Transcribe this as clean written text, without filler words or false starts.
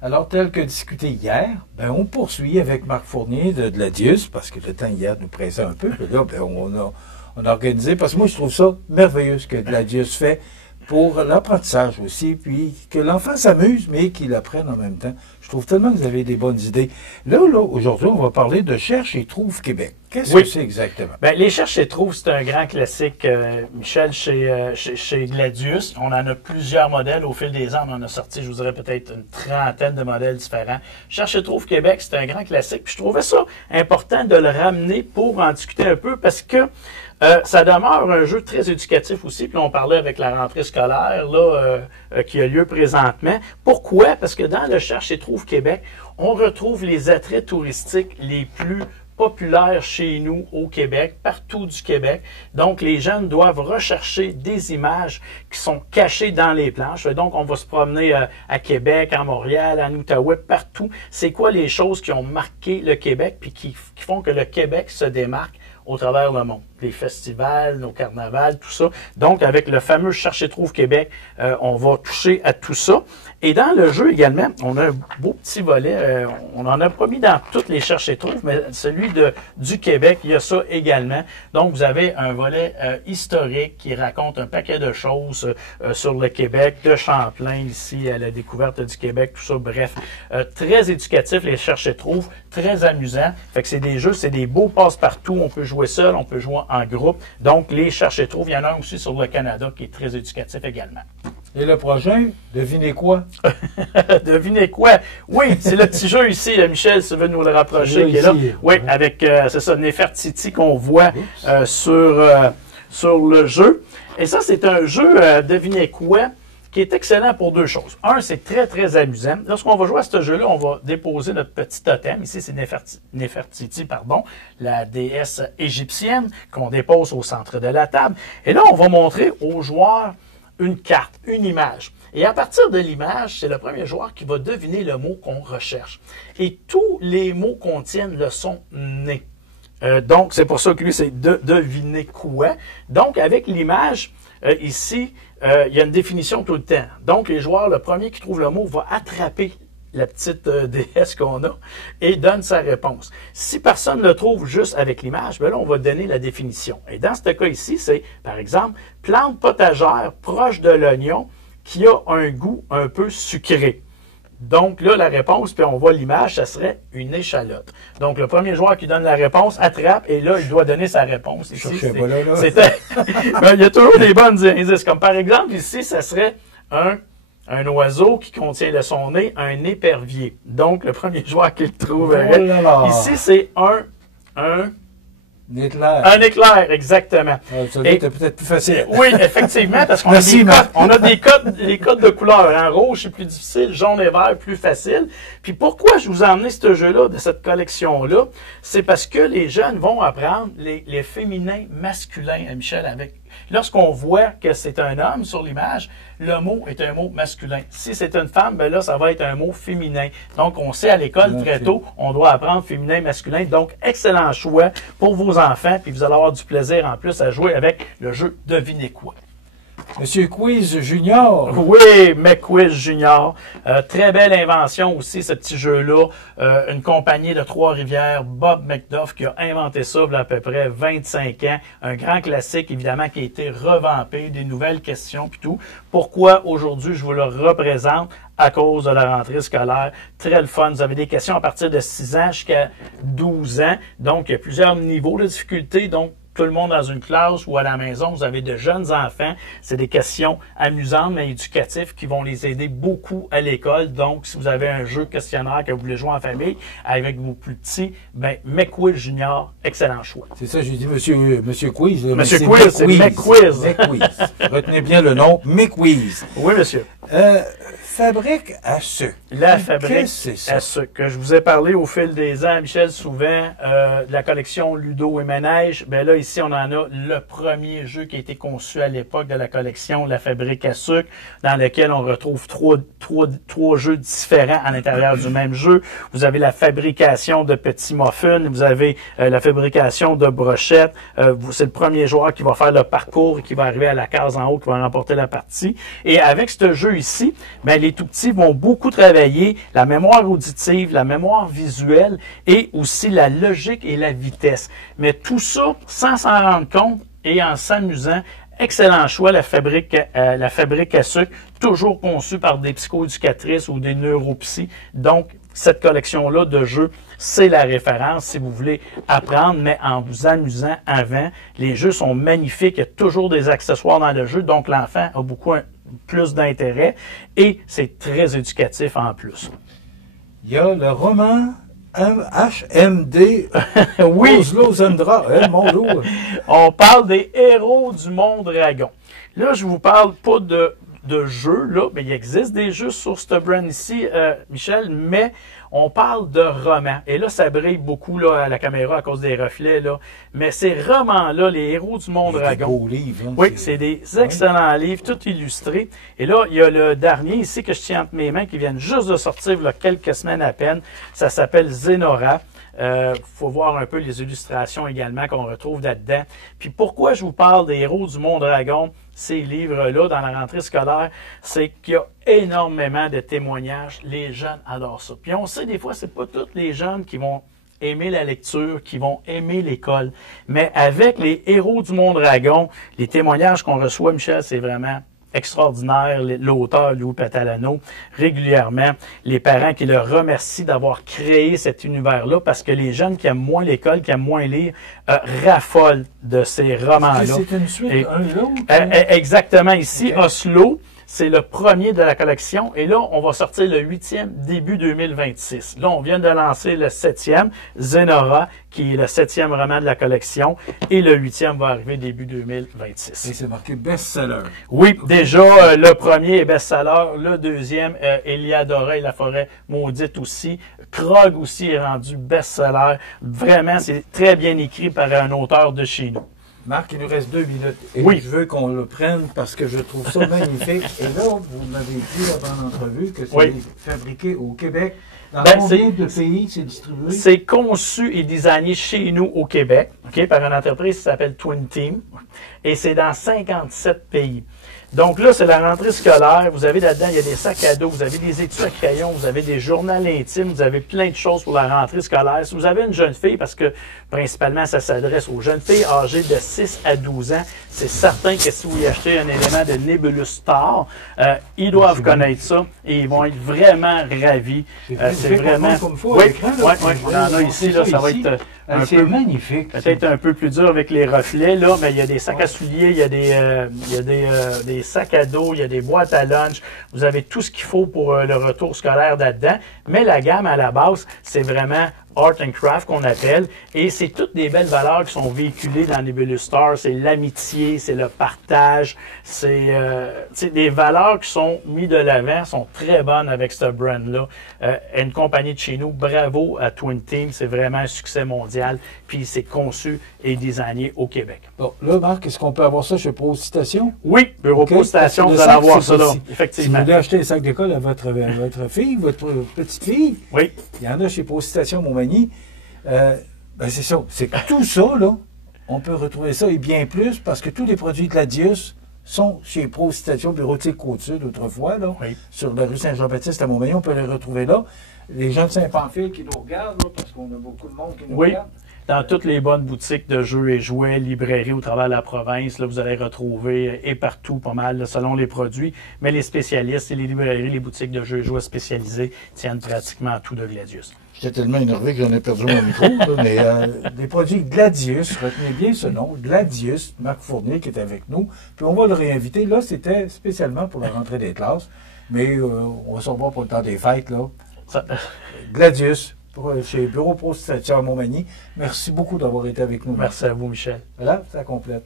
Alors, tel que discuté hier, ben, on poursuit avec Marc Fournier de Gladius, parce que le temps hier nous pressait un peu. Puis là, ben, on a organisé, parce que moi, je trouve ça merveilleux ce que Gladius fait pour l'apprentissage aussi, puis que l'enfant s'amuse, mais qu'il apprenne en même temps. Je trouve tellement que vous avez des bonnes idées. Là, aujourd'hui, on va parler de Cherche et Trouve Québec. Qu'est-ce que c'est exactement? Bien, les Cherche et Trouve, c'est un grand classique, Michel, chez Gladius. On en a plusieurs modèles. Au fil des ans, on en a sorti, je vous dirais, peut-être une trentaine de modèles différents. Cherche et Trouve Québec, c'est un grand classique. Puis je trouvais ça important de le ramener pour en discuter un peu parce que ça demeure un jeu très éducatif aussi. Puis on parlait avec la rentrée scolaire là, qui a lieu présentement. Pourquoi? Parce que dans le Cherche et Trouve Québec, on retrouve les attraits touristiques les plus populaires chez nous au Québec, partout du Québec. Donc, les jeunes doivent rechercher des images qui sont cachées dans les planches. Donc, on va se promener à Québec, à Montréal, en Outaouais, partout. C'est quoi les choses qui ont marqué le Québec puis qui font que le Québec se démarque au travers le monde? Les festivals, nos carnavals, tout ça. Donc, avec le fameux Cherche et Trouve Québec, on va toucher à tout ça. Et dans le jeu également, on a un beau petit volet. On n'en a pas mis dans toutes les Cherche et Trouve, mais celui du Québec, il y a ça également. Donc, vous avez un volet historique qui raconte un paquet de choses sur le Québec, de Champlain ici, à la découverte du Québec, tout ça. Bref, très éducatif, les Cherche et Trouve, très amusant. Fait que c'est des jeux, c'est des beaux passe-partout. On peut jouer seul, on peut jouer en groupe. Donc, les Cherche et Trouve, il y en a un aussi sur le Canada qui est très éducatif également. Et le prochain, devinez quoi? Devinez quoi? Oui, c'est le petit jeu ici, Michel, si tu veux nous le rapprocher, qui est là. Oui, avec, c'est ça, Nefertiti qu'on voit sur le jeu. Et ça, c'est un jeu, devinez quoi, qui est excellent pour deux choses. Un, c'est très, très amusant. Lorsqu'on va jouer à ce jeu-là, on va déposer notre petit totem. Ici, c'est Nefertiti, la déesse égyptienne qu'on dépose au centre de la table. Et là, on va montrer aux joueurs une carte, une image. Et à partir de l'image, c'est le premier joueur qui va deviner le mot qu'on recherche. Et tous les mots contiennent le son « né ». Donc, c'est pour ça que lui, c'est deviner quoi. Donc, avec l'image, ici, il y a une définition tout le temps. Donc, les joueurs, le premier qui trouve le mot va attraper la petite déesse qu'on a et donne sa réponse. Si personne ne le trouve juste avec l'image, ben là, on va donner la définition. Et dans ce cas ici, c'est, par exemple, plante potagère proche de l'oignon qui a un goût un peu sucré. Donc là, la réponse, puis on voit l'image, ça serait une échalote. Donc, le premier joueur qui donne la réponse attrape et là, il doit donner sa réponse. Ici, ben, il y a toujours des bonnes indices. Comme par exemple, ici, ça serait un oiseau qui contient le son nez, un épervier. Donc, le premier joueur qui le trouverait. Ici, c'est un éclair. Un éclair, exactement. Ça doit être peut-être plus facile. Oui, effectivement, parce qu'on a des codes de couleurs. En rouge, c'est plus difficile. Jaune et vert, plus facile. Puis pourquoi je vous ai emmené ce jeu-là, de cette collection-là? C'est parce que les jeunes vont apprendre les féminins masculins, Michel, lorsqu'on voit que c'est un homme sur l'image, le mot est un mot masculin. Si c'est une femme, ben là, ça va être un mot féminin. Donc, on sait à l'école très tôt, on doit apprendre féminin, masculin. Donc, excellent choix pour vos enfants. Puis vous allez avoir du plaisir en plus à jouer avec le jeu Devinez quoi. Monsieur Quiz Junior. Oui, McQuiz Junior. Très belle invention aussi, ce petit jeu-là. Une compagnie de Trois-Rivières, Bob McDuff, qui a inventé ça il y a à peu près 25 ans. Un grand classique, évidemment, qui a été revampé, des nouvelles questions puis tout. Pourquoi aujourd'hui je vous le représente? À cause de la rentrée scolaire. Très le fun. Vous avez des questions à partir de 6 ans jusqu'à 12 ans. Donc, il y a plusieurs niveaux de difficulté. Donc, tout le monde dans une classe ou à la maison, vous avez de jeunes enfants. C'est des questions amusantes mais éducatives qui vont les aider beaucoup à l'école. Donc, si vous avez un jeu questionnaire que vous voulez jouer en famille avec vos plus petits, ben McQuiz Junior, excellent choix. C'est ça, j'ai dit Monsieur Quiz. Monsieur Quiz, c'est McQuiz. Retenez bien le nom, McQuiz. Oui, monsieur. Fabrique à sucre. La fabrique à sucre. Que je vous ai parlé au fil des ans, Michel, souvent, de la collection Ludo et Manège. Ben là, ici, on en a le premier jeu qui a été conçu à l'époque de la collection La fabrique à sucre, dans lequel on retrouve trois jeux différents à l'intérieur du même jeu. Vous avez la fabrication de petits muffins, vous avez la fabrication de brochettes. C'est le premier joueur qui va faire le parcours et qui va arriver à la case en haut, qui va remporter la partie. Et avec ce jeu ici, ben, les tout-petits vont beaucoup travailler la mémoire auditive, la mémoire visuelle et aussi la logique et la vitesse. Mais tout ça sans s'en rendre compte et en s'amusant. Excellent choix, la fabrique à sucre, toujours conçue par des psychoéducatrices ou des neuropsys. Donc, cette collection-là de jeux, c'est la référence si vous voulez apprendre, mais en vous amusant avant. Les jeux sont magnifiques, il y a toujours des accessoires dans le jeu, donc l'enfant a beaucoup plus d'intérêt et c'est très éducatif en plus. Il y a le roman HMD Oui. Oslo Zendra. Mon Dieu. On parle des héros du monde dragon. Là, je vous parle pas de jeux, là, mais il existe des jeux sur ce brand ici, Michel, mais on parle de romans. Et là, ça brille beaucoup là, à la caméra à cause des reflets, là. Mais ces romans-là, les héros du monde dragon. Des beaux livres. Hein, oui, c'est des excellents livres, tout illustrés. Et là, il y a le dernier ici que je tiens entre mes mains, qui vient juste de sortir il y a quelques semaines à peine. Ça s'appelle Zenora. Faut voir un peu les illustrations également qu'on retrouve là-dedans. Puis pourquoi je vous parle des héros du monde dragon, ces livres-là, dans la rentrée scolaire, c'est qu'il y a énormément de témoignages. Les jeunes adorent ça. Puis on sait, des fois, c'est pas tous les jeunes qui vont aimer la lecture, qui vont aimer l'école. Mais avec les héros du monde dragon, les témoignages qu'on reçoit, Michel, c'est vraiment extraordinaire, l'auteur Louis Patalano, régulièrement, les parents qui le remercient d'avoir créé cet univers-là, parce que les jeunes qui aiment moins l'école, qui aiment moins lire, raffolent de ces romans-là. C'est une suite, un l'autre. Exactement. Ici, Oslo, c'est le premier de la collection. Et là, on va sortir le 8e début 2026. Là, on vient de lancer le 7e, Zenora, qui est le 7e roman de la collection. Et le 8e va arriver début 2026. Et c'est marqué best-seller. Oui, déjà, le premier est best-seller. Le deuxième, Eliadora et la forêt maudite aussi. Krog aussi est rendu best-seller. Vraiment, c'est très bien écrit par un auteur de chez nous. Marc, il nous reste 2 minutes. Et oui. Je veux qu'on le prenne parce que je trouve ça magnifique. Et là, vous m'avez dit avant l'entrevue que c'est fabriqué au Québec. Dans combien de pays c'est distribué? C'est conçu et designé chez nous au Québec, par une entreprise qui s'appelle Twin Team. Et c'est dans 57 pays. Donc là, c'est la rentrée scolaire. Vous avez là-dedans, il y a des sacs à dos, vous avez des études à crayon, vous avez des journaux intimes, vous avez plein de choses pour la rentrée scolaire. Si vous avez une jeune fille, parce que principalement, ça s'adresse aux jeunes filles âgées de 6 à 12 ans, c'est certain que si vous y achetez un élément de Nebulous Star, ils doivent connaître ça et ils vont être vraiment ravis. C'est vraiment... Oui, on en a ici, là, ça va être... magnifique. Peut-être un peu plus dur avec les reflets, là, mais il y a des sacs à souliers, il y a des sacs à dos, il y a des boîtes à lunch. Vous avez tout ce qu'il faut pour le retour scolaire là-dedans. Mais la gamme, à la base, c'est vraiment Art and Craft qu'on appelle. Et c'est toutes des belles valeurs qui sont véhiculées dans Nebulous Star. C'est l'amitié, c'est le partage. C'est des valeurs qui sont mises de l'avant, sont très bonnes avec ce brand-là. Une compagnie de chez nous, bravo à Twin Team. C'est vraiment un succès mondial. Puis c'est conçu et designé au Québec. Bon, là, Marc, est-ce qu'on peut avoir ça chez Pro Citation? Oui, Bureau Pro Citation, vous allez avoir ça là, effectivement. Si vous voulez acheter un sac d'école à votre fille, votre petite fille, oui. Il y en a chez Pro Citation Montmagny. C'est ça. C'est que tout ça, là, on peut retrouver ça et bien plus parce que tous les produits Gladius sont chez Pro Citation Bureautique Côte-Sud autrefois, là, sur la rue Saint-Jean-Baptiste à Montmagny. On peut les retrouver là. Les gens de Saint-Pamphile qui nous regardent, là, parce qu'on a beaucoup de monde qui nous regarde. Dans toutes les bonnes boutiques de jeux et jouets, librairies au travers de la province, là, vous allez retrouver et partout pas mal, là, selon les produits. Mais les spécialistes et les librairies, les boutiques de jeux et jouets spécialisées tiennent pratiquement à tout de Gladius. J'étais tellement énervé que j'en ai perdu mon micro, là, mais des produits Gladius, retenez bien ce nom, Gladius, Marc Fournier qui est avec nous. Puis on va le réinviter. Là, c'était spécialement pour la rentrée des classes, mais on va se revoir pour le temps des fêtes. Là. Gladius. Chez Bureau Pro Citation à Montmagny. Merci beaucoup d'avoir été avec nous. Merci à vous, Michel. Voilà, ça complète.